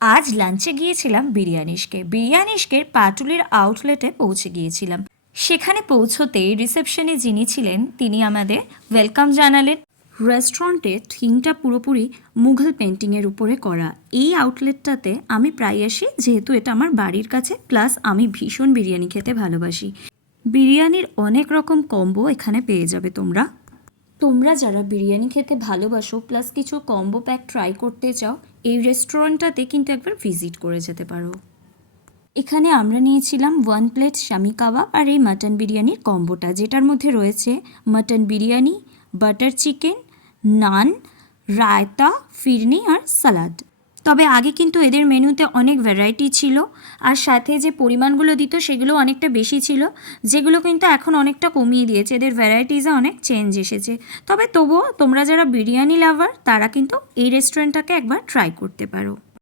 আজ লাঞ্চে গিয়েছিলাম বিরিয়ানিশকের পাটুলির আউটলেটে পৌঁছে গিয়েছিলাম। সেখানে পৌঁছতেই রিসেপশনে যিনি ছিলেন তিনি আমাদের ওয়েলকাম জানালেন। রেস্টুরেন্টের থিমটা পুরোপুরি মুঘল পেন্টিংয়ের উপরে করা। এই আউটলেটটাতে আমি প্রায় আসি, যেহেতু এটা আমার বাড়ির কাছে, প্লাস আমি ভীষণ বিরিয়ানি খেতে ভালোবাসি। বিরিয়ানির অনেক রকম কম্বো এখানে পেয়ে যাবে তোমরা যারা বিরিয়ানি খেতে ভালোবাসো প্লাস কিছু কম্বো প্যাক ট্রাই করতে চাও, এই রেস্টুরেন্টটাতে কিন্তু একবার ভিজিট করে যেতে পারো। এখানে আমরা নিয়েছিলাম 1 প্লেট শামি কাবাব আর এই মাটন বিরিয়ানির কম্বোটা, যেটার মধ্যে রয়েছে মাটন বিরিয়ানি, বাটার চিকেন, নান, রায়তা, ফিরনি আর সালাদ। তবে আগে কিন্তু এদের মেনুতে অনেক ভ্যারাইটি ছিল, আর সাথে যে পরিমাণগুলো দিত সেগুলো অনেকটা বেশি ছিল, যেগুলো কিন্তু এখন অনেকটা কমিয়ে দিয়েছে। এদের ভ্যারাইটিসে অনেক চেঞ্জ এসেছে। তবে তবুও তোমরা যারা বিরিয়ানি লাভার তারা কিন্তু এই রেস্টুরেন্টটাকে একবার ট্রাই করতে পারো।